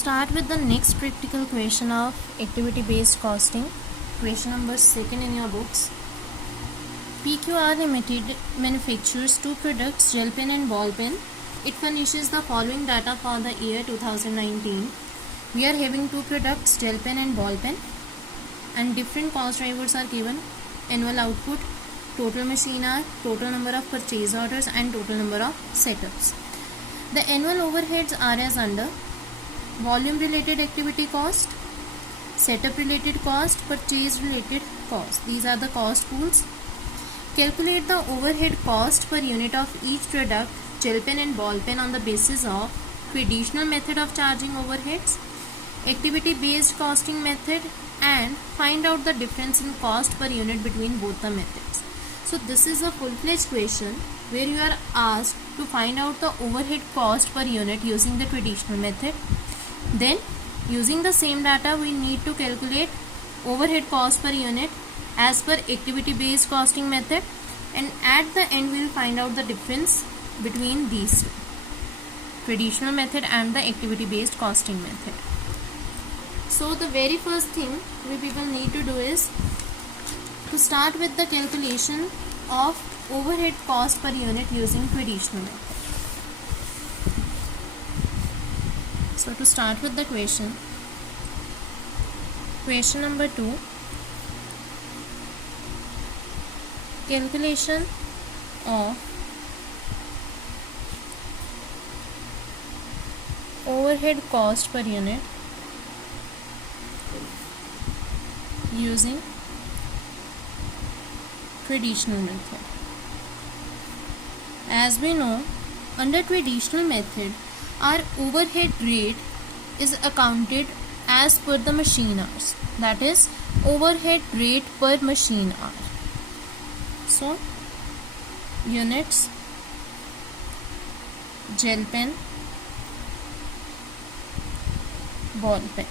start with the next practical question of activity based costing. Question number 2 in your books. PQR Limited manufactures two products, gel pen and ball pen. It furnishes the following data for the year 2019. We are having two products, gel pen and ball pen, and different cost drivers are given: annual output, total machine hour, total number of purchase orders, and total number of setups. The annual overheads are as under: volume related activity cost, setup related cost, purchase related cost. These are the cost pools. Calculate the overhead cost per unit of each product, gel pen and ball pen, on the basis of traditional method of charging overheads, activity based costing method, and find out the difference in cost per unit between both the methods. So this is a full-fledged question where you are asked to find out the overhead cost per unit using the traditional method. Then using the same data we need to calculate overhead cost per unit as per activity based costing method, and at the end we will find out the difference between these two, traditional method and the activity based costing method. So the very first thing we people need to do is to start with the calculation of overhead cost per unit using traditional method. So to start with the question number 2, calculation of overhead cost per unit using traditional method. As we know, under traditional method, our overhead rate is accounted as per the machine hours, that is overhead rate per machine hour. So units, gel pen, ball pen.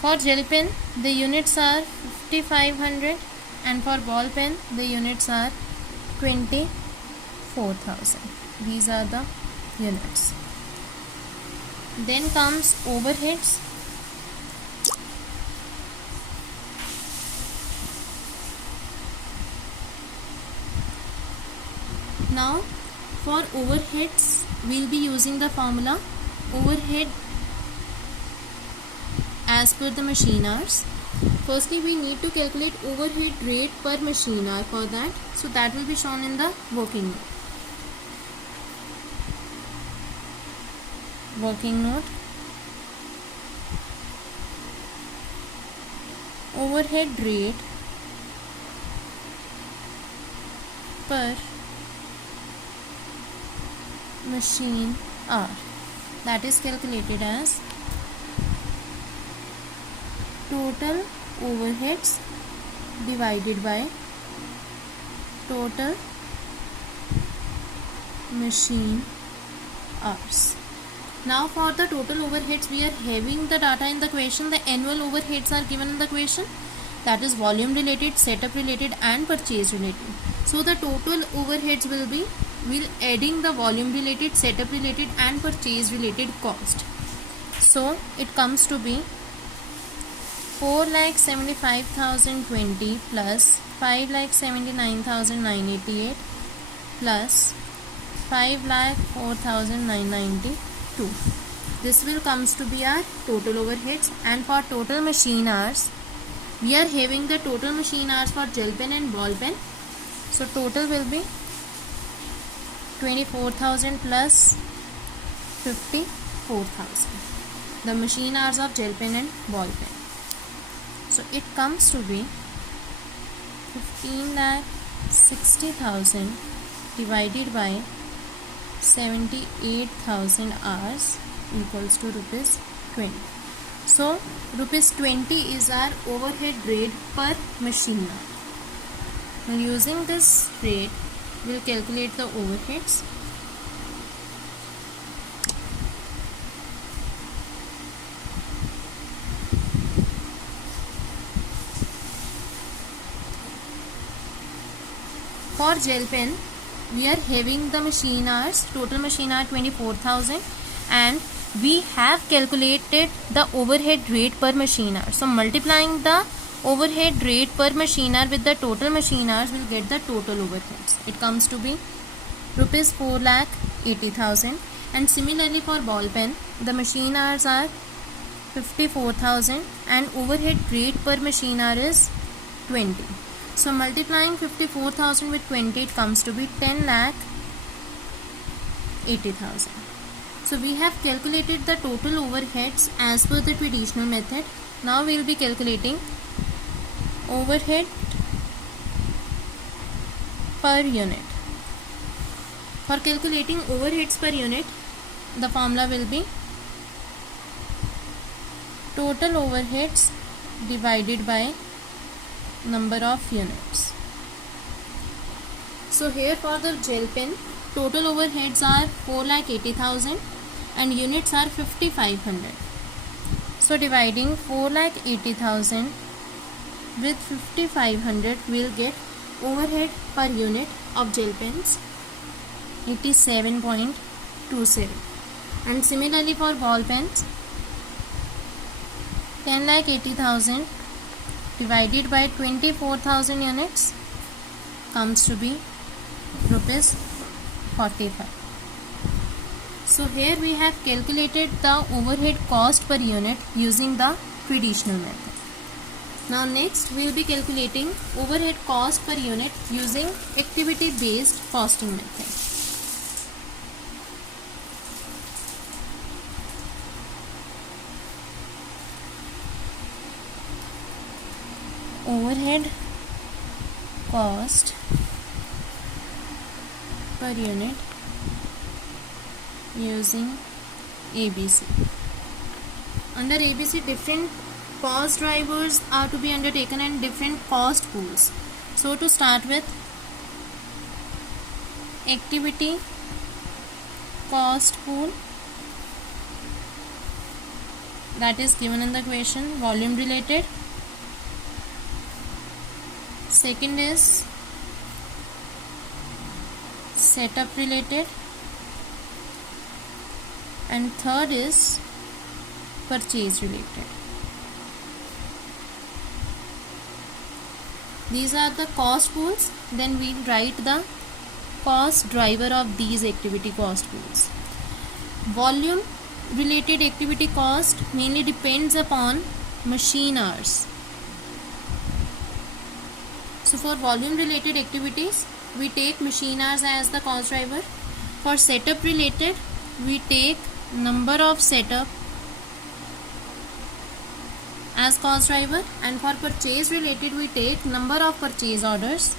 For gel pen, the units are 5500, and for ball pen, the units are 24,000. These are the units. Then comes overheads. Now for overheads, we will be using the formula overhead as per the machine hours. Firstly, we need to calculate overhead rate per machine hour for that. So that will be shown in the working note. Working note. Overhead rate per machine hour, that is calculated as total overheads divided by total machine hours. Now for the total overheads, we are having the data in the question. The annual overheads are given in the question, that is volume related, setup related, and purchase related. So the total overheads will be, we'll adding the volume related, setup related, and purchase related cost. So it comes to be 4,75,020 plus 5,79,988 plus 5,04,992. This will comes to be our total overheads. And for total machine hours, we are having the total machine hours for gel pen and ball pen. So total will be 24,000 plus 54,000, the machine hours of gel pen and ball pen. So it comes to be 15,60,000 divided by 78,000 hours equals to rupees 20. So rupees 20 is our overhead rate per machine hour. Now using this rate, we will calculate the overheads. For gel pen, we are having the machine hours, total machine hour 24,000, and we have calculated the overhead rate per machine hour. So multiplying the overhead rate per machine hour with the total machine hours will get the total overheads. It comes to be rupees 4,80,000. And similarly for ball pen, the machine hours are 54,000 and overhead rate per machine hour is 20. So multiplying 54,000 with 20, it comes to be 10,80,000. So we have calculated the total overheads as per the traditional method. Now we will be calculating overhead per unit. For calculating overheads per unit, the formula will be total overheads divided by number of units. So here for the gel pen, total overheads are 4,80,000 and units are 5,500. So dividing 4,80,000 with 5,500, we will get overhead per unit of gel pens. It is 7.27. And similarly for ball pens, 10,80,000 divided by 24,000 units comes to be rupees 45. So here we have calculated the overhead cost per unit using the traditional method. Now next we will be calculating overhead cost per unit using activity based costing method. Overhead cost per unit using ABC. Under ABC, different cost drivers are to be undertaken and different cost pools. So to start with, activity cost pool, that is given in the question, volume related. Second is setup related, and third is purchase related. These are the cost pools. Then we write the cost driver of these activity cost pools. Volume related activity cost mainly depends upon machine hours. So for volume related activities, we take machine hours as the cost driver. For setup related, we take number of setup as cost driver, and for purchase related, we take number of purchase orders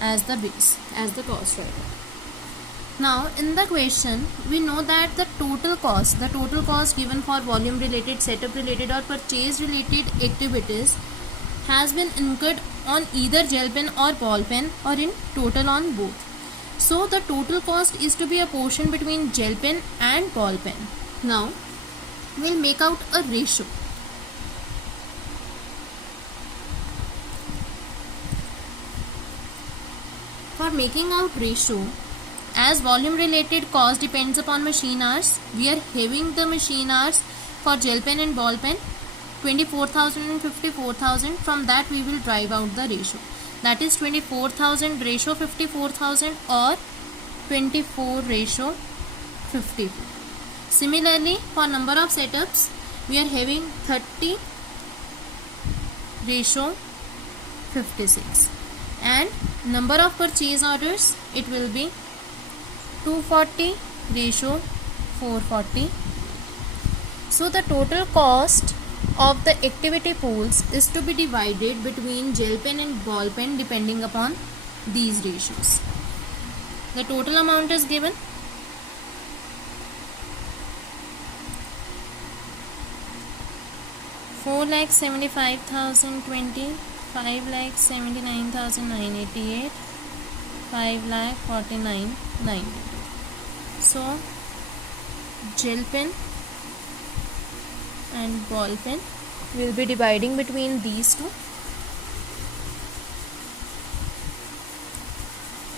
as the base, as the cost driver. Now in the question, we know that the total cost given for volume related, setup related or purchase related activities has been incurred on either gel pen or ball pen or in total on both. So the total cost is to be a portion between gel pen and ball pen. Now we'll make out a ratio. For making out ratio, as volume related cost depends upon machine hours, we are having the machine hours for gel pen and ball pen 24,000 and 54,000. From that we will drive out the ratio. That is 24,000 ratio 54,000 or 24 ratio 54. Similarly, for number of setups, we are having 30 ratio 56. And number of purchase orders, it will be 240 ratio 440. So the total cost of the activity pools is to be divided between gel pen and ball pen depending upon these ratios. The total amount is given. $4,75,020, $5,79,988, $5,49,992. So gel pen and ball pen we will be dividing between these two.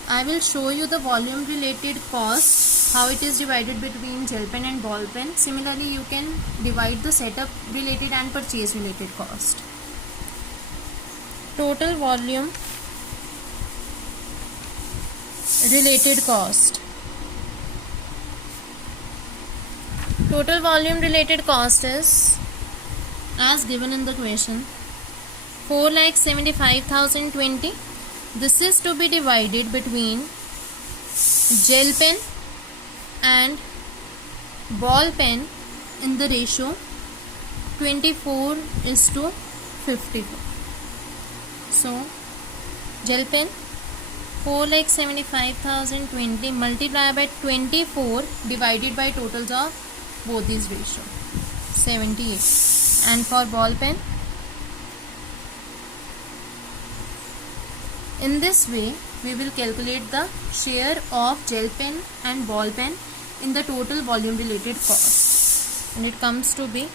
I will show you the volume related cost, how it is divided between gel pen and ball pen. Similarly, you can divide the setup related and purchase related cost. Total volume related cost. Total volume related cost is as given in the question, 4,75,020. This is to be divided between gel pen and ball pen in the ratio 24:54. So gel pen 4,75,020 multiplied by 24 divided by totals of both these ratio 78. And for ball pen, in this way we will calculate the share of gel pen and ball pen in the total volume related cost, and it comes to be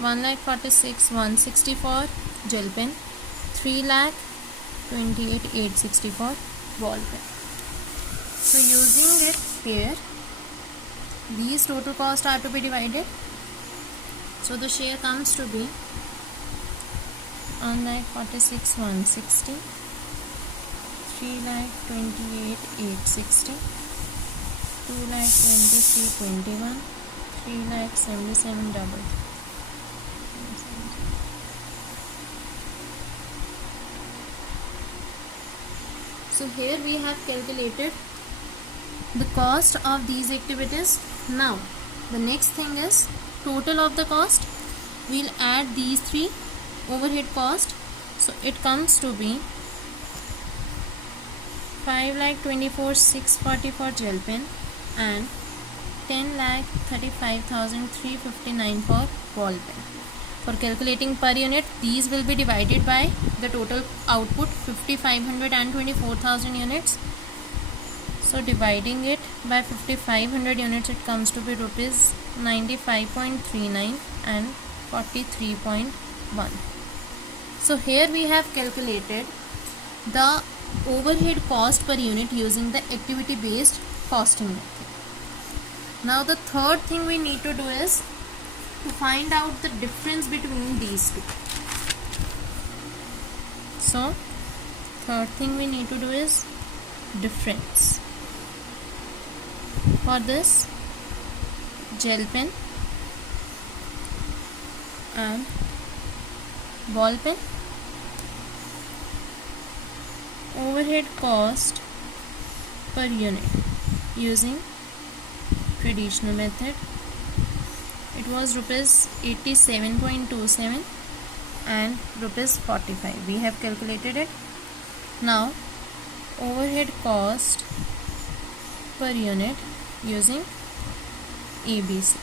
1,46,160 for gel pen, 3,28,860 for ball pen. So using it here, these total costs are to be divided. So the share comes to be 1,46,160, 3,28,860, 2,23,21, 3,77,000. So here we have calculated the cost of these activities. Now the next thing is total of the cost. We'll add these three overhead cost. So it comes to be 5,24,640 for gel pen and 10,35,359 for ball pen. For calculating per unit, these will be divided by the total output 5,500 and 24,000 units. So dividing it by 5,500 units, it comes to be rupees 95.39 and 43.1. So here we have calculated the overhead cost per unit using the activity based costing method. Now the third thing we need to do is to find out the difference between these two. So third thing we need to do is difference. For this, gel pen and ball pen overhead cost per unit using traditional method, it was rupees 87.27 and rupees 45. We have calculated it. Now overhead cost per unit using ABC,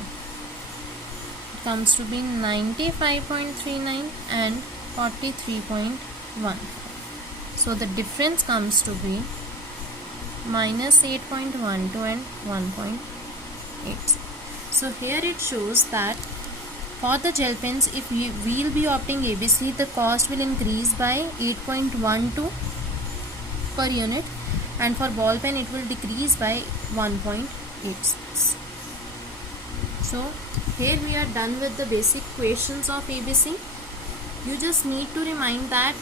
it comes to be 95.39 and 43.1. So the difference comes to be minus 8.12 and 1.8. So here it shows that for the gel pens, if we will be opting ABC, the cost will increase by 8.12 per unit, and for ball pen it will decrease by 1.86. So here we are done with the basic questions of ABC. You just need to remind that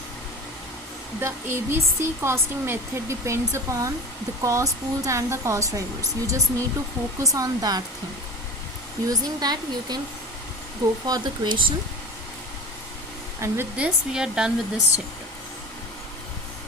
the ABC costing method depends upon the cost pools and the cost drivers. You just need to focus on that thing. Using that, you can go for the question. And with this, we are done with this check.